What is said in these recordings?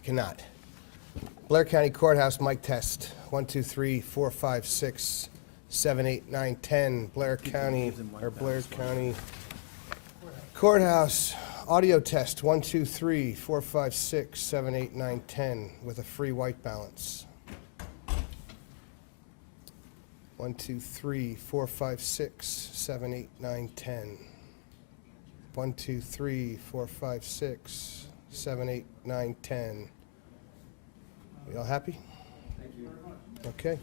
I cannot. Blair County Courthouse, mic test. 1, 2, 3, 4, 5, 6, 7, 8, 9, 10. Blair County Courthouse, audio test. 1, 2, 3, 4, 5, 6, 7, 8, 9, 10, with a free white balance. 1, 2, 3, 4, 5, 6, 7, 8, 9, 10. 1, 2, 3, 4, 5, 6, 7, 8, 9, 10. We all happy? Thank you. Okay.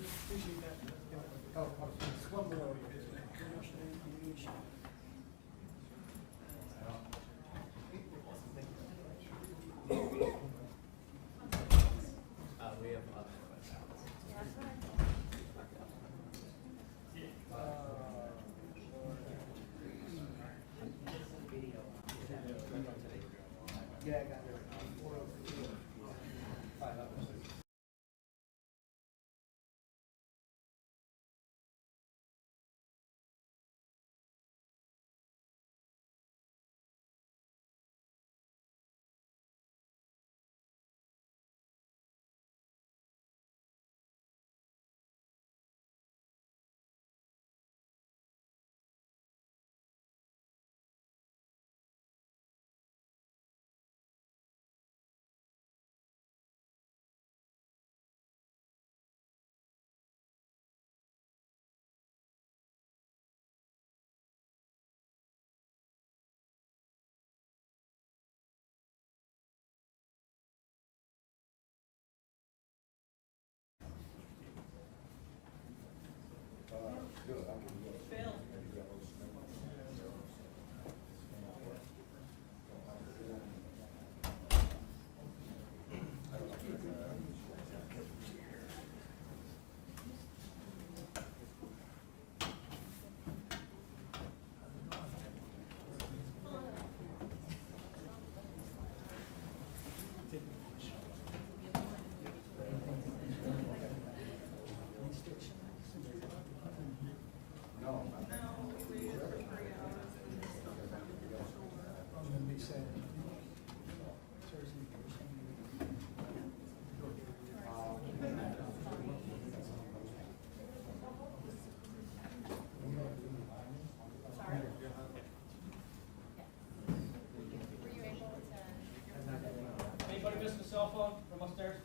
Anybody missing a cell phone from upstairs?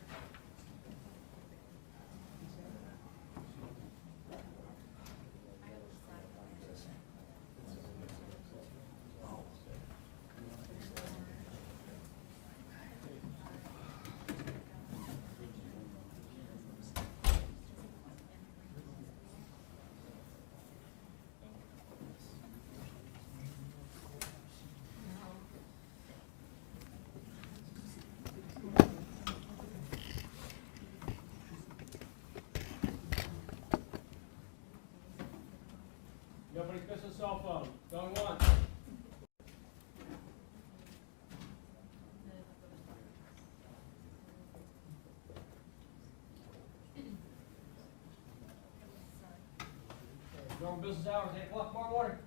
Nobody's missing a cell phone. Going once. Normal business hours, 8 o'clock tomorrow morning.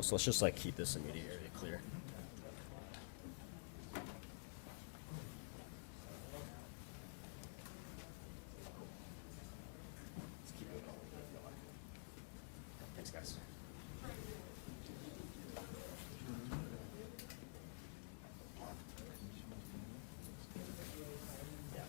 Cool. So let's just like keep this immediate area clear. Let's keep it going. Thanks, guys. Yeah. Yeah.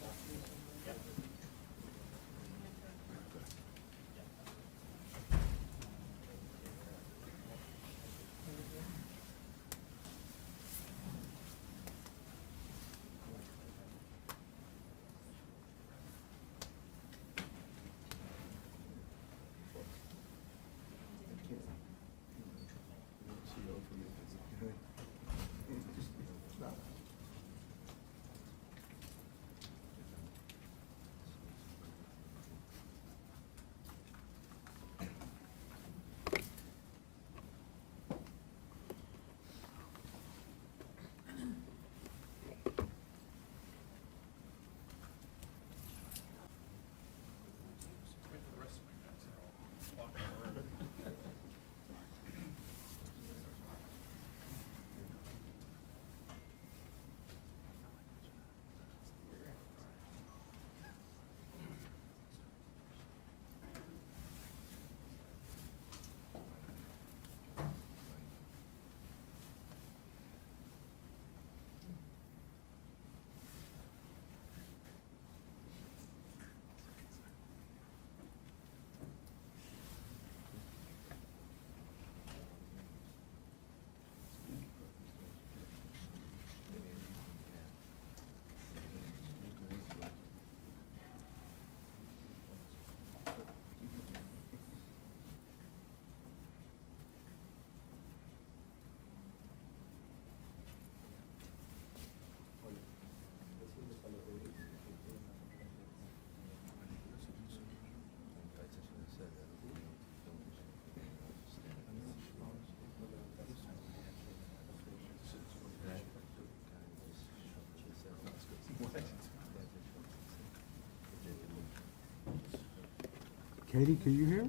Katie, can you hear?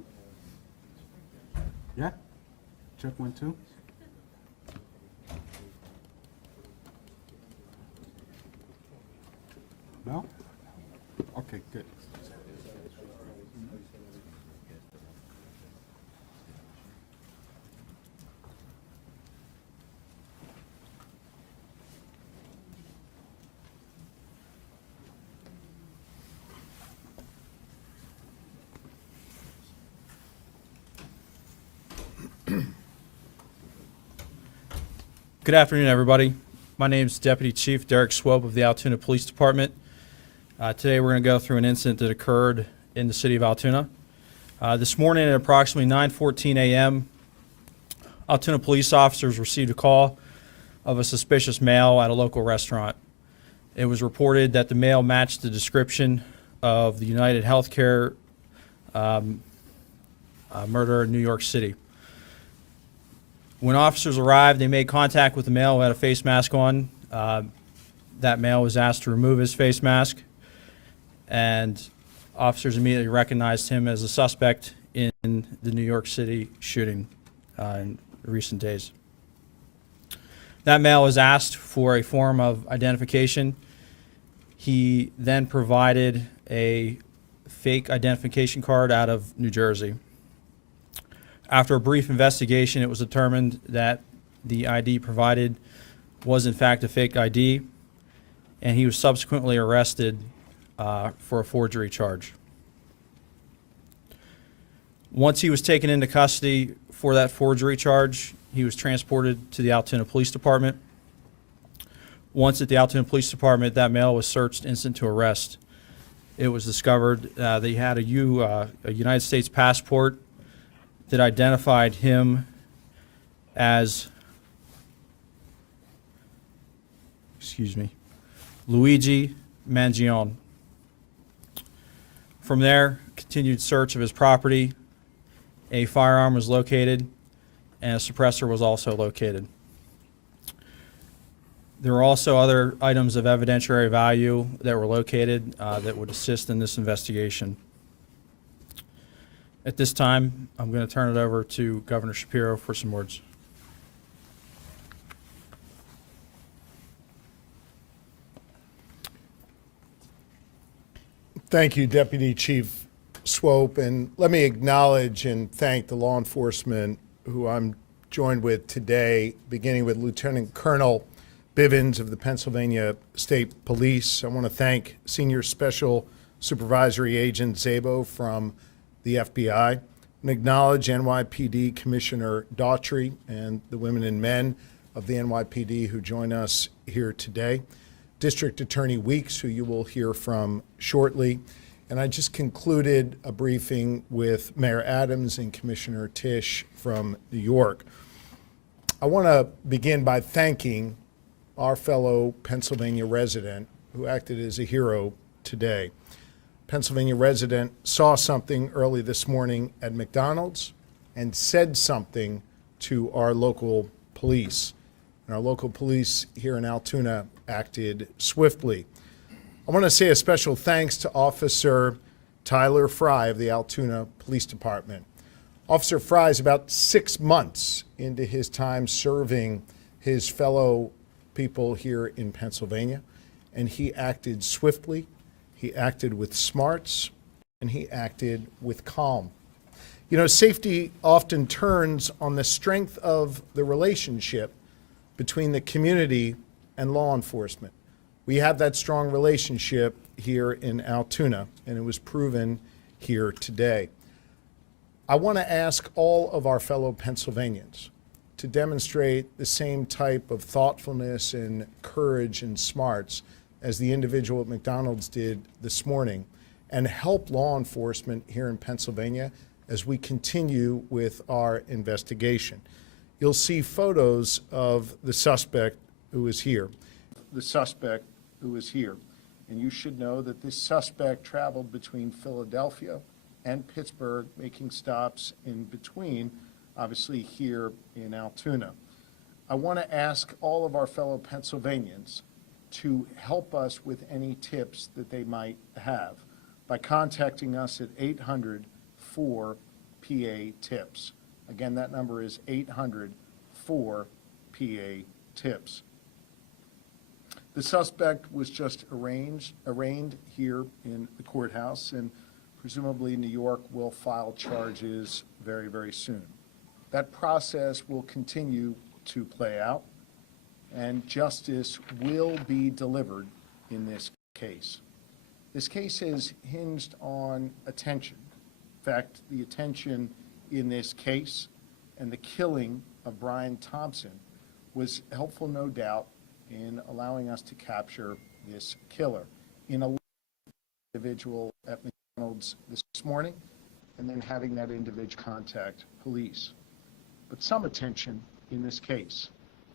Yeah? Check 1, 2. No? Okay, good. Good afternoon, everybody. My name is Deputy Chief Derek Swope of the Altoona Police Department. Today we're going to go through an incident that occurred in the city of Altoona. This morning at approximately 9:14 a.m., Altoona police officers received a call of a suspicious male at a local restaurant. It was reported that the male matched the description of the UnitedHealthcare murder in New York City. When officers arrived, they made contact with the male who had a face mask on. That male was asked to remove his face mask, and officers immediately recognized him as a suspect in the New York City shooting in recent days. That male was asked for a form of identification. He then provided a fake identification card out of New Jersey. After a brief investigation, it was determined that the ID provided was in fact a fake ID, and he was subsequently arrested for a forgery charge. Once he was taken into custody for that forgery charge, he was transported to the Altoona Police Department. Once at the Altoona Police Department, that male was searched instant to arrest. It was discovered that he had a United States passport that identified him as, Luigi Mangione. From there, continued search of his property. A firearm was located, and a suppressor was also located. There were also other items of evidentiary value that were located that would assist in this investigation. At this time, I'm going to turn it over to Governor Shapiro for some words. Thank you, Deputy Chief Swope, and let me acknowledge and thank the law enforcement who I'm joined with today, beginning with Lieutenant Colonel Bivens of the Pennsylvania State Police. I want to thank Senior Special Supervisory Agent Szabo from the FBI, and acknowledge NYPD Commissioner Daughtry and the women and men of the NYPD who join us here today. District Attorney Weeks, who you will hear from shortly. And I just concluded a briefing with Mayor Adams and Commissioner Tisch from New York. I want to begin by thanking our fellow Pennsylvania resident who acted as a hero today. Pennsylvania resident saw something early this morning at McDonald's and said something to our local police. And our local police here in Altoona acted swiftly. I want to say a special thanks to Officer Tyler Fry of the Altoona Police Department. Officer Fry is about 6 months into his time serving his fellow people here in Pennsylvania, and he acted swiftly, he acted with smarts, and he acted with calm. You know, safety often turns on the strength of the relationship between the community and law enforcement. We have that strong relationship here in Altoona, and it was proven here today. I want to ask all of our fellow Pennsylvanians to demonstrate the same type of thoughtfulness and courage and smarts as the individual at McDonald's did this morning, and help law enforcement here in Pennsylvania as we continue with our investigation. You'll see photos of the suspect who is here. And you should know that this suspect traveled between Philadelphia and Pittsburgh, making stops in between, obviously here in Altoona. I want to ask all of our fellow Pennsylvanians to help us with any tips that they might have by contacting us at 800-4PA-TIPS. Again, that number is 800-4PA-TIPS. The suspect was just arraigned here in the courthouse, and presumably New York will file charges very, very soon. That process will continue to play out, and justice will be delivered in this case. This case is hinged on attention. In fact, the attention in this case and the killing of Brian Thompson was helpful, no doubt, in allowing us to capture this killer in a individual at McDonald's this morning, and then having that individual contact police. But some attention in this case,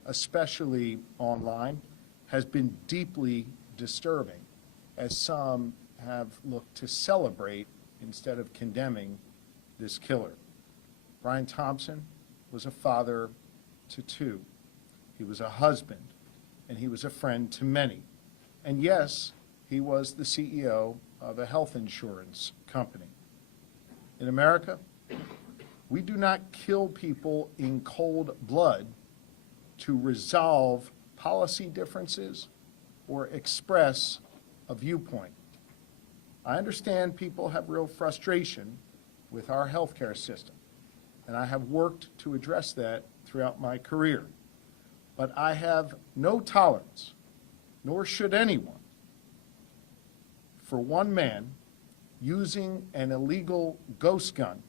especially online, has been deeply disturbing, as some have looked to celebrate instead of condemning this killer. Brian Thompson was a father to two. He was a husband, and he was a friend to many. And yes, he was the CEO of a health insurance company. In America, we do not kill people in cold blood to resolve policy differences or express a viewpoint. I understand people have real frustration with our healthcare system, and I have worked to address that throughout my career. But I have no tolerance, nor should anyone, for one man using an illegal ghost gun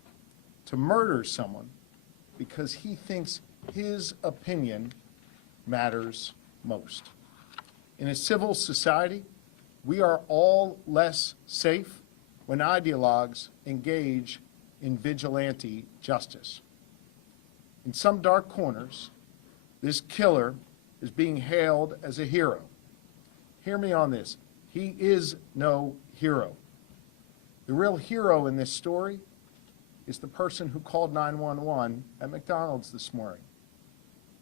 to murder someone because he thinks his opinion matters most. In a civil society, we are all less safe when ideologues engage in vigilante justice. In some dark corners, this killer is being hailed as a hero. Hear me on this. He is no hero. The real hero in this story is the person who called 911 at McDonald's this morning.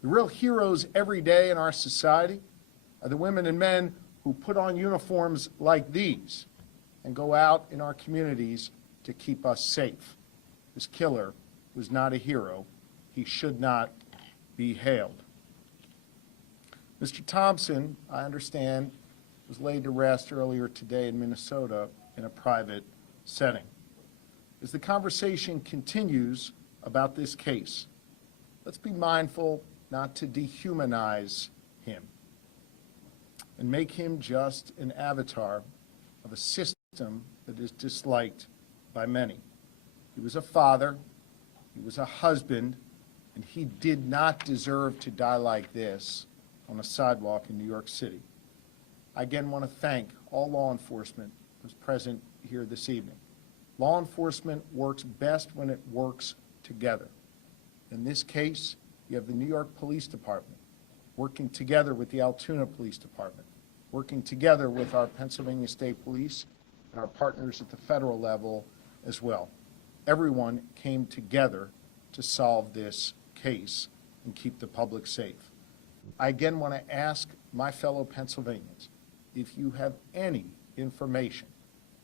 The real heroes every day in our society are the women and men who put on uniforms like these and go out in our communities to keep us safe. This killer was not a hero. He should not be hailed. Mr. Thompson, I understand, was laid to rest earlier today in Minnesota in a private setting. As the conversation continues about this case, let's be mindful not to dehumanize him and make him just an avatar of a system that is disliked by many. He was a father, he was a husband, and he did not deserve to die like this on a sidewalk in New York City. I again want to thank all law enforcement who's present here this evening. Law enforcement works best when it works together. In this case, you have the New York Police Department working together with the Altoona Police Department, working together with our Pennsylvania State Police and our partners at the federal level as well. Everyone came together to solve this case and keep the public safe. I again want to ask my fellow Pennsylvanians, if you have any information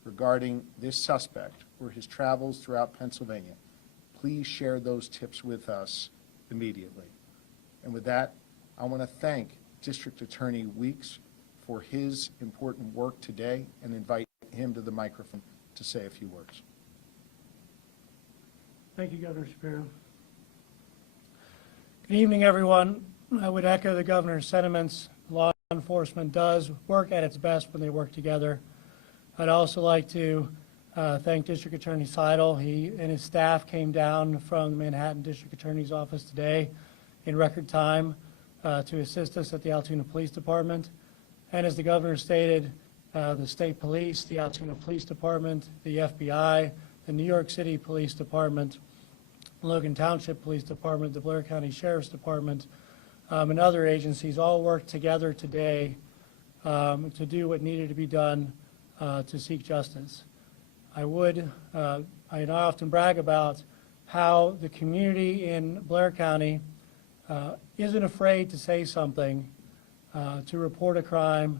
regarding this suspect or his travels throughout Pennsylvania, please share those tips with us immediately. And with that, I want to thank District Attorney Weeks for his important work today and invite him to the microphone to say a few words. Thank you, Governor Shapiro. Good evening, everyone. I would echo the governor's sentiments. Law enforcement does work at its best when they work together. I'd also like to thank District Attorney Seidel. He and his staff came down from the Manhattan District Attorney's office today in record time to assist us at the Altoona Police Department. And as the governor stated, the state police, the Altoona Police Department, the FBI, the New York City Police Department, Logan Township Police Department, the Blair County Sheriff's Department, and other agencies all worked together today to do what needed to be done to seek justice. I often brag about how the community in Blair County isn't afraid to say something, to report a crime,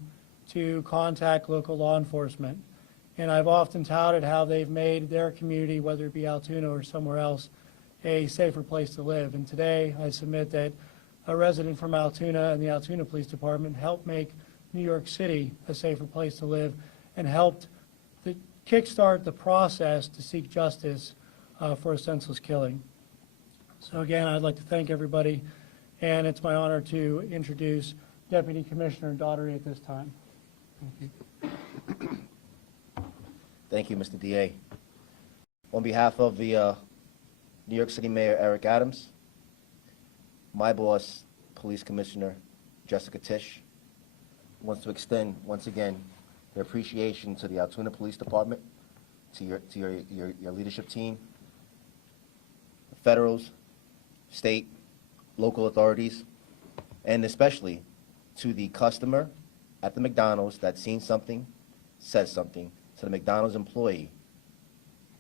to contact local law enforcement. And I've often touted how they've made their community, whether it be Altoona or somewhere else, a safer place to live. And today I submit that a resident from Altoona and the Altoona Police Department helped make New York City a safer place to live and helped kickstart the process to seek justice for a senseless killing. So again, I'd like to thank everybody, and it's my honor to introduce Deputy Commissioner Daugherty at this time. Thank you. Thank you, Mr. DA. On behalf of the New York City Mayor Eric Adams, my boss, Police Commissioner Jessica Tisch, wants to extend once again their appreciation to the Altoona Police Department, to your leadership team, the federals, state, local authorities, and especially to the customer at the McDonald's that seen something, said something, to the McDonald's employee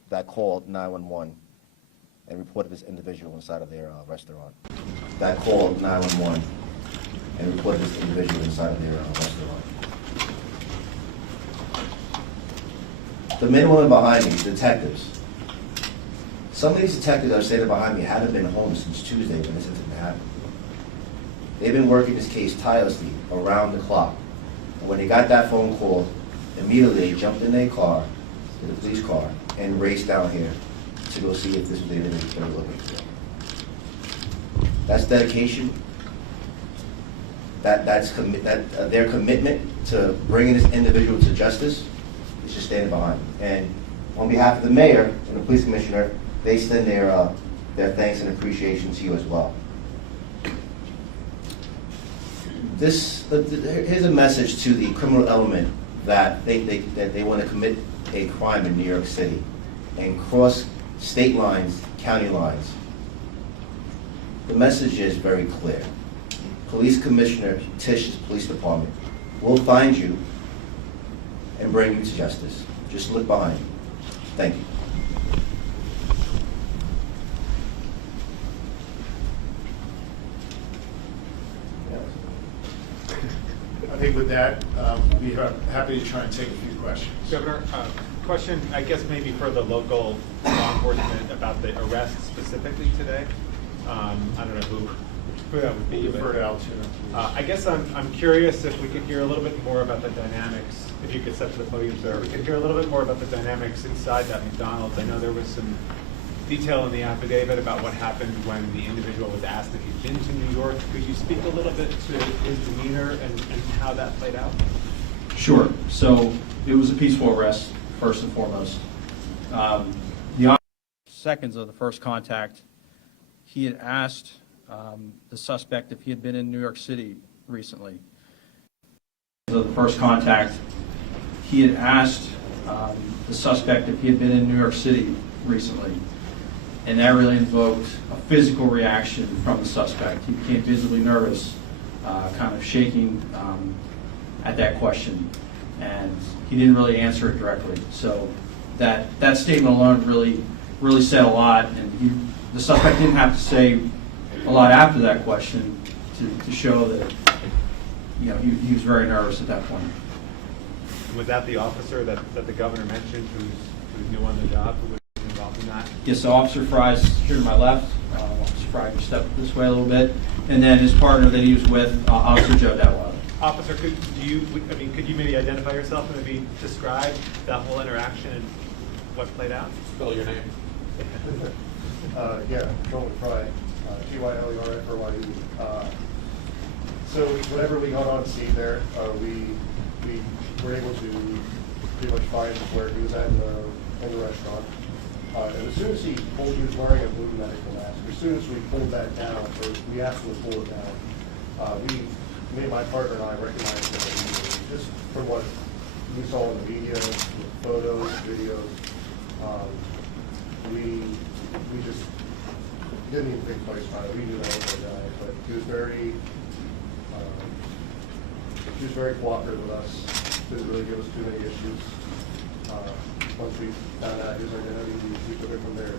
that called 911 and reported this individual inside of their restaurant. That called 911 and reported this individual inside of their restaurant. The men and women behind me, detectives. Some of these detectives that are standing behind me haven't been home since Tuesday when this incident happened. They've been working this case tirelessly around the clock. And when they got that phone call, immediately they jumped in their car, to the police car, and raced down here to go see if this was the individual they were looking for. That's dedication. That's their commitment to bringing this individual to justice is just standing behind them. And on behalf of the mayor and the police commissioner, they extend their thanks and appreciation to you as well. Here's a message to the criminal element that they want to commit a crime in New York City and cross state lines, county lines. The message is very clear. Police Commissioner Tisch's police department will find you and bring you to justice. Just look behind you. Thank you. I think with that, we are happy to try and take a few questions. Governor, question, I guess maybe for the local law enforcement about the arrest specifically today. I don't know who who that would be. Refer but, to Altoona. I guess I'm curious if we could hear a little bit more about the dynamics, if you could step to the podium, sir. We could hear a little bit more about the dynamics inside that McDonald's. I know there was some detail in the affidavit about what happened when the individual was asked if he'd been to New York. Could you speak a little bit to his demeanor and how that played out? Sure. So it was a peaceful arrest, first and foremost. The seconds of the first contact, he had asked the suspect if he had been in New York City recently. So the first contact, he had asked the suspect if he had been in New York City recently. And that really invoked a physical reaction from the suspect. He became visibly nervous, kind of shaking at that question. And he didn't really answer it directly. So that statement alone really said a lot. And the suspect didn't have to say a lot after that question to show that he was very nervous at that point. Was that the officer that the governor mentioned who's new on the job, who was involved in that? Yes, so Officer Fry's here to my left. Officer Fry, you step this way a little bit. And then his partner that he was with, Officer Joe Datweiler. Officer, could you maybe identify yourself and maybe describe that whole interaction and what played out? Spell your name. Yeah, Joel Fry, Tylerfry. So whenever we got on scene there, we were able to pretty much find where he was at in the restaurant. And as soon as he was wearing a blue medical mask, as soon as we pulled that down, or we asked him to pull it down, me and my partner and I recognized him immediately, just from what we saw in the media, photos, videos. We just didn't even think twice about it. We knew that was the guy, but he was very cooperative with us. Didn't really give us too many issues. Once we found out his identity, we took it from there.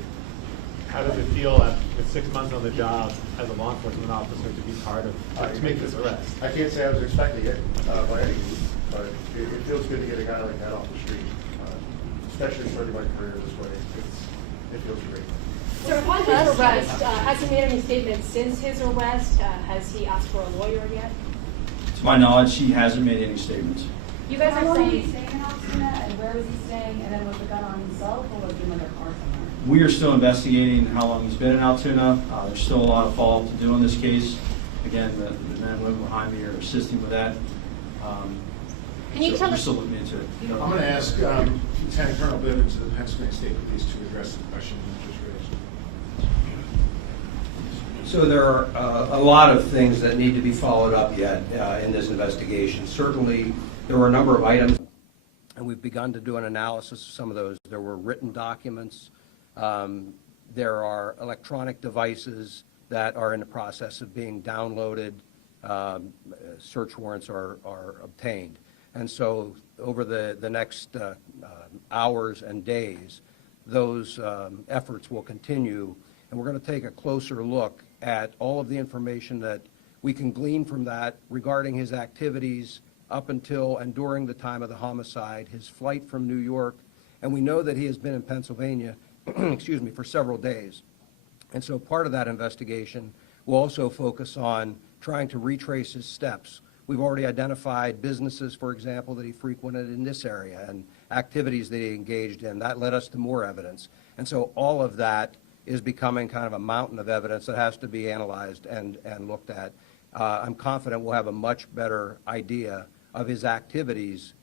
How does it feel with 6 months on the job as a law enforcement officer to be part of, to make this arrest? I can't say I was expecting it by any means, but it feels good to get a guy like that off the street, especially starting my career this way. It feels great. So upon his arrest, has he made any statements since his arrest? Has he asked for a lawyer yet? To my knowledge, he hasn't made any statements. You guys How are long was he saying, staying in Altoona, and where was he staying, and then was the gun on himself, or was he in another car somewhere? We are still investigating how long he's been in Altoona. There's still a lot of follow-up to do on this case. Again, the men and women behind me are assisting with that. Can you tell we're us? still looking into it. I'm going to ask Lieutenant Colonel Bivens of the Pennsylvania State Police to address the question you just raised. So there are a lot of things that need to be followed up yet in this investigation. Certainly, there were a number of items, and we've begun to do an analysis of some of those. There were written documents. There are electronic devices that are in the process of being downloaded. Search warrants are obtained. And so over the next hours and days, those efforts will continue. And we're going to take a closer look at all of the information that we can glean from that regarding his activities up until and during the time of the homicide, his flight from New York. And we know that he has been in Pennsylvania, excuse me, for several days. And so part of that investigation will also focus on trying to retrace his steps. We've already identified businesses, for example, that he frequented in this area and activities that he engaged in. That led us to more evidence. And so all of that is becoming kind of a mountain of evidence that has to be analyzed and looked at. I'm confident we'll have a much better idea of his activities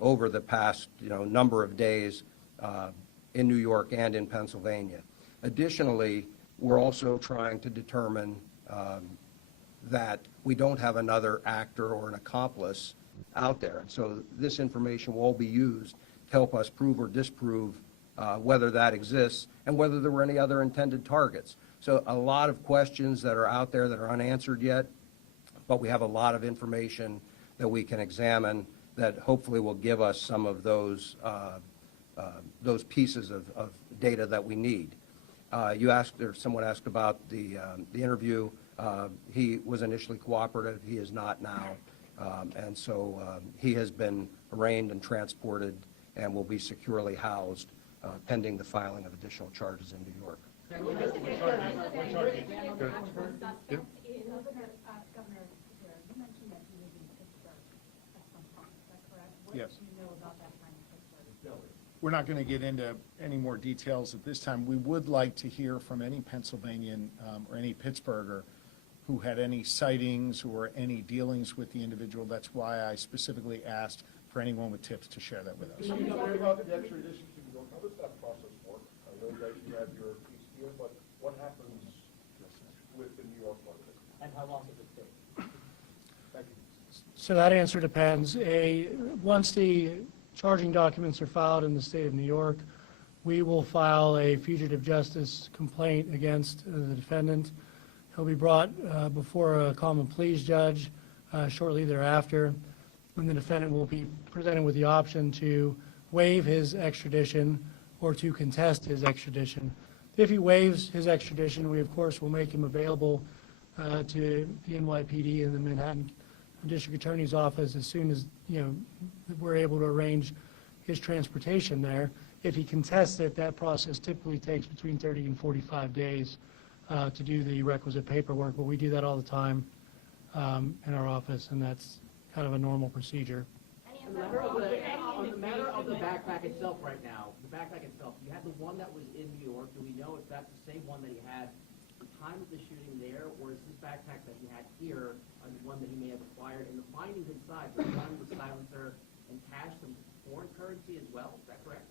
over the past number of days in New York and in Pennsylvania. Additionally, we're also trying to determine that we don't have another actor or an accomplice out there. So this information will all be used to help us prove or disprove whether that exists and whether there were any other intended targets. So a lot of questions that are out there that are unanswered yet, but we have a lot of information that we can examine that hopefully will give us some of those pieces of data that we need. You asked, or someone asked about the interview. He was initially cooperative. He is not now. And so he has been arraigned and transported and will be securely housed pending the filing of additional charges in New York. Yes. We're not going to get into any more details at this time. We would like to hear from any Pennsylvanian or any Pittsburgher who had any sightings or any dealings with the individual. That's why I specifically asked for anyone with tips to share that with us. About the extradition to New York, how does that process work? I know that you have your piece here, but what happens with the New York one? And how long does it take? Thank you. So that answer depends. Once the charging documents are filed in the state of New York, we will file a fugitive justice complaint against the defendant. He'll be brought before a common pleas judge shortly thereafter, and the defendant will be presented with the option to waive his extradition or to contest his extradition. If he waives his extradition, we of course will make him available to the NYPD and the Manhattan District Attorney's Office as soon as we're able to arrange his transportation there. If he contests it, that process typically takes between 30 and 45 days to do the requisite paperwork, but we do that all the time in our office, and that's kind of a normal procedure. On the matter of the backpack itself right now, the backpack itself, you had the one that was in New York. Do we know if that's the same one that he had at the time of the shooting there, or is this backpack that he had here one that he may have acquired? And the findings inside, the gun, the silencer, and cash, some foreign currency as well, is that correct?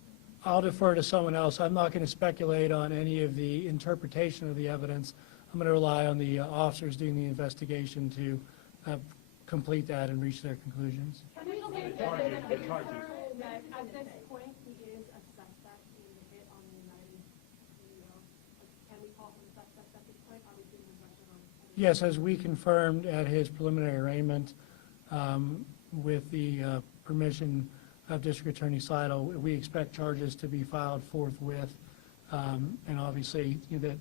I'll defer to someone else. I'm not going to speculate on any of the interpretation of the evidence. I'm going to rely on the officers doing the investigation to complete that and reach their conclusions. At this point, he is a suspect in the hit on the United. Can we call him a suspect at this point? Obviously, the question on. Yes, as we confirmed at his preliminary arraignment, with the permission of District Attorney Seidel, we expect charges to be filed forthwith. And obviously, that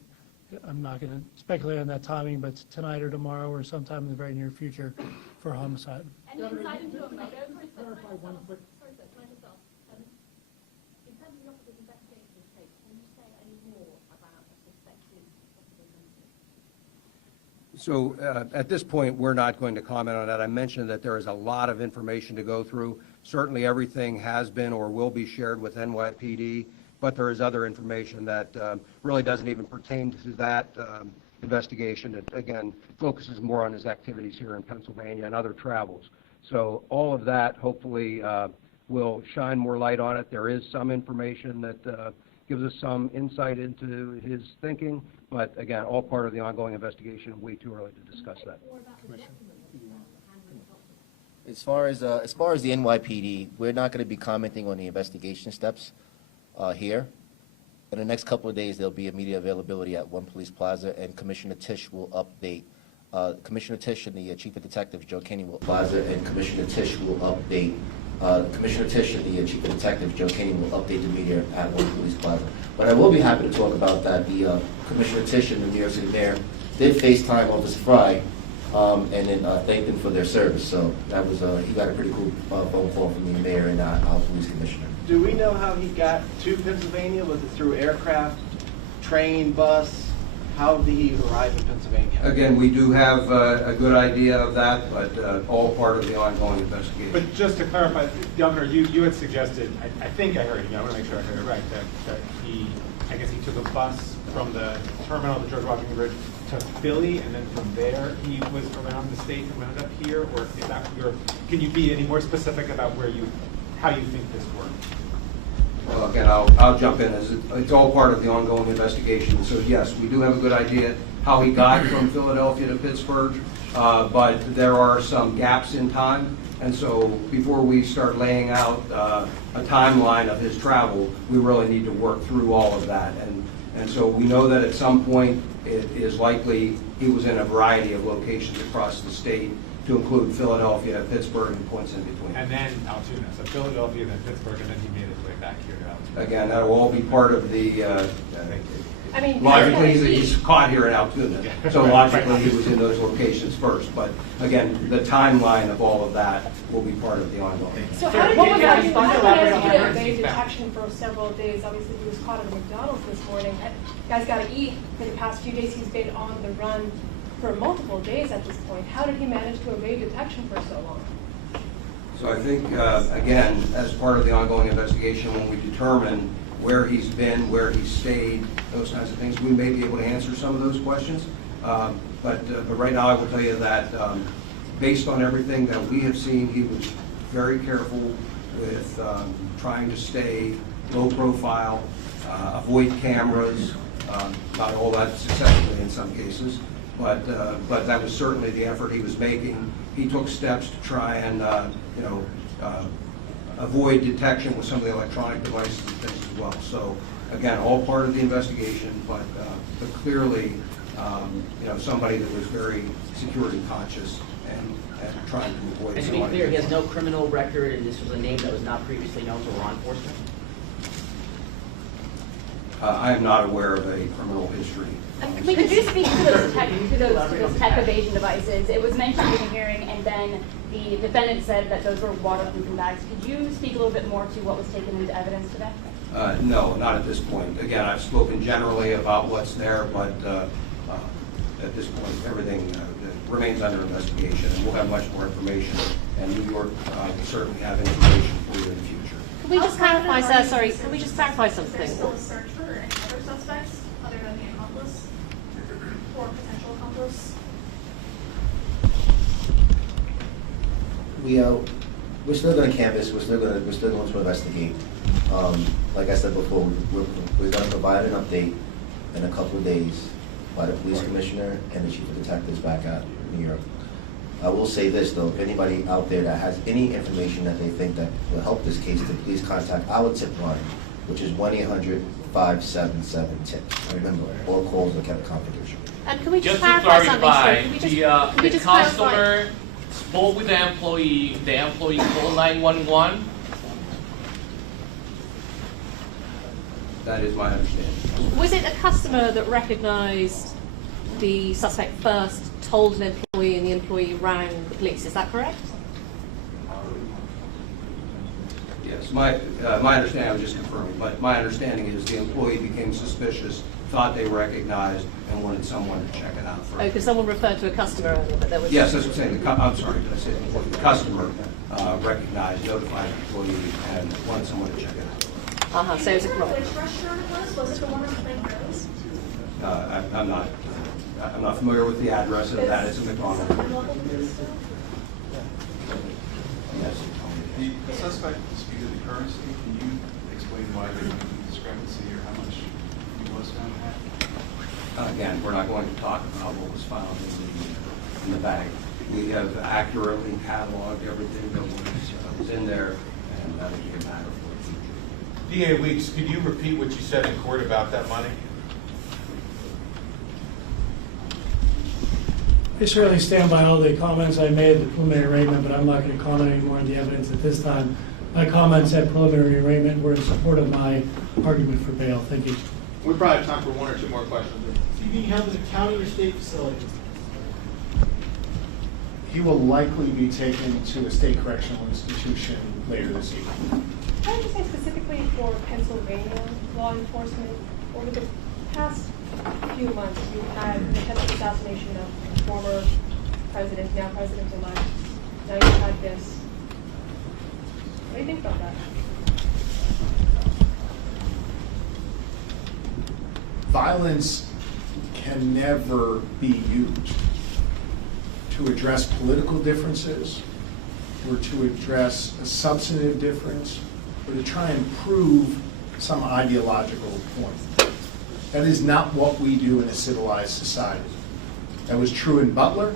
I'm not going to speculate on that timing, but tonight or tomorrow or sometime in the very near future for homicide. And insight into a motive? Clarify one quick. Sorry, sir, can I just ask? In terms of the officer's investigation of this case, can you say any more about a suspected possible motive? So at this point, we're not going to comment on that. I mentioned that there is a lot of information to go through. Certainly everything has been or will be shared with NYPD, but there is other information that really doesn't even pertain to that investigation. It, again, focuses more on his activities here in Pennsylvania and other travels. So all of that hopefully will shine more light on it. There is some information that gives us some insight into his thinking, but again, all part of the ongoing investigation. Way too early to discuss that. As far as the NYPD, we're not going to be commenting on the investigation steps here. In the next couple of days, there'll be immediate availability at One Police Plaza, and Commissioner Tisch will update. Commissioner Tisch and the Chief of Detectives, Joe Kinney, will Plaza, and Commissioner Tisch will update. Commissioner Tisch and the Chief of Detectives, Joe Kinney, will update the media at One Police Plaza. But I will be happy to talk about that. The Commissioner Tisch and the New York City Mayor did FaceTime Officer Fry, and then thanked them for their service. So that was he got a pretty cool phone call from the mayor and our police commissioner. Do we know how he got to Pennsylvania? Was it through aircraft, train, bus? How did he arrive in Pennsylvania? Again, we do have a good idea of that, but all part of the ongoing investigation. But just to clarify, Governor, you had suggested, I think I heard you, I want to make sure I heard it right, that he, I guess he took a bus from the terminal at the George Washington Bridge to Philly, and then from there he was around the state and wound up here, or is that can you be any more specific about how you think this worked? Well, again, I'll jump in. It's all part of the ongoing investigation. So yes, we do have a good idea how he got from Philadelphia to Pittsburgh, but there are some gaps in time. And so before we start laying out a timeline of his travel, we really need to work through all of that. And so we know that at some point it is likely he was in a variety of locations across the state, to include Philadelphia, Pittsburgh, and points in between. And then Altoona. So Philadelphia, then Pittsburgh, and then he made his way back here to Altoona. Again, that will all be part of the, I mean, logically, he's caught here in Altoona, so logically he was in those locations first. But again, the timeline of all of that will be part of the ongoing. So how did he evade detection for several days? Obviously, he was caught at McDonald's this morning. Guy's got to eat. For the past few days, he's been on the run for multiple days at this point. How did he manage to evade detection for so long? So I think, again, as part of the ongoing investigation, when we determine where he's been, where he's stayed, those kinds of things, we may be able to answer some of those questions. But right now, I will tell you that based on everything that we have seen, he was very careful with trying to stay low profile, avoid cameras, not all that successfully in some cases, but that was certainly the effort he was making. He took steps to try and, avoid detection with some of the electronic devices and things as well. So, again, all part of the investigation, but clearly, somebody that was very security conscious and trying to avoid. And to be clear, he has no criminal record, and this was a name that was not previously known to law enforcement? I am not aware of a criminal history. Could you speak to those tech evasion devices? It was mentioned in the hearing, and then the defendant said that those were waterproofing bags. Could you speak a little bit more to what was taken into evidence today? No, not at this point. Again, I've spoken generally about what's there, but at this point, everything remains under investigation, and we'll have much more information, and New York will certainly have information for you in the future. Can we just clarify, sir, sorry, can we just clarify something? Is there still a search for any other suspects other than the accomplice or potential accomplice? We're still going to canvass. We're still going to investigate. Like I said before, we're going to provide an update in a couple of days by the police commissioner and the chief of detectives back at New York. I will say this though: if anybody out there that has any information that they think that will help this case, to please contact our tip line, which is 1-800-577-TIP. Remember, all calls are kept confidential. And can we just to clarify something, clarify, sir? Can we the just clarify? customer spoke with the employee called 911. That is my understanding. Was it a customer that recognized the suspect first, told an employee, and the employee rang the police? Is that correct? Yes, my understanding, I'm just confirming, but my understanding is the employee became suspicious, thought they recognized, and wanted someone to check it out Oh, first. because someone referred to a customer earlier, but there was... Yes, that's what I'm saying. I'm sorry, did I say the employee? The customer recognized, notified the employee, and wanted someone to check it out. So it was a Which restaurant it was? Was it the one on Plain Rose? I'm not familiar with the address of that. It's a McDonald's. Yes. The suspect disputed the currency. Can you explain why there was a discrepancy or how much he was found to have? Again, we're not going to talk about what was found in the bag. We have accurately cataloged everything that was in there, and that'll be a matter for the future. DA Weeks, could you repeat what you said in court about that money? I certainly stand by all the comments I made at the preliminary arraignment, but I'm not going to comment any more on the evidence at this time. My comments at preliminary arraignment were in support of my argument for bail. Thank you. We probably have time for one or two more questions. Is he being held as a county or state facility? He will likely be taken to a state correctional institution later this evening. Can I just say specifically for Pennsylvania law enforcement, over the past few months, you've had the attempted assassination of former president, now president-elect. Now you've had this. What do you think about that? Violence can never be used to address political differences or to address a substantive difference or to try and prove some ideological point. That is not what we do in a civilized society. That was true in Butler.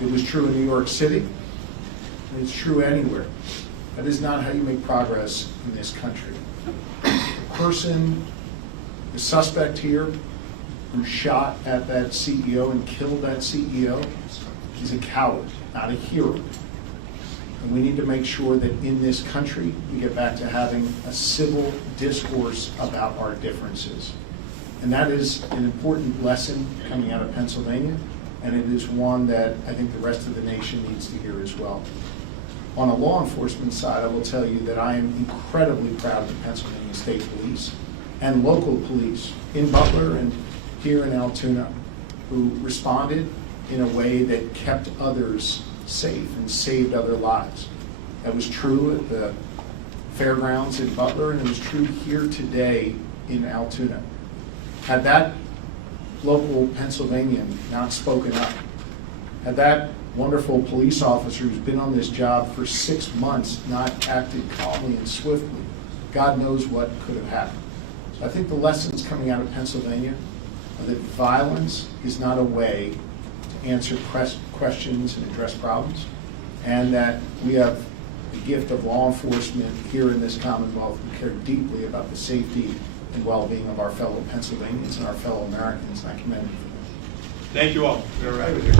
It was true in New York City. And it's true anywhere. That is not how you make progress in this country. The suspect here who shot at that CEO and killed that CEO is a coward, not a hero. And we need to make sure that in this country, we get back to having a civil discourse about our differences. And that is an important lesson coming out of Pennsylvania, and it is one that I think the rest of the nation needs to hear as well. On a law enforcement side, I will tell you that I am incredibly proud of the Pennsylvania State Police and local police in Butler and here in Altoona who responded in a way that kept others safe and saved other lives. That was true at the fairgrounds in Butler, and it was true here today in Altoona. Had that local Pennsylvanian not spoken up, had that wonderful police officer who's been on this job for 6 months not acted calmly and swiftly, God knows what could have happened. So I think the lessons coming out of Pennsylvania are that violence is not a way to answer questions and address problems, and that we have the gift of law enforcement here in this Commonwealth who care deeply about the safety and well-being of our fellow Pennsylvanians and our fellow Americans, and I commend you for that. Thank you all. We're right with you.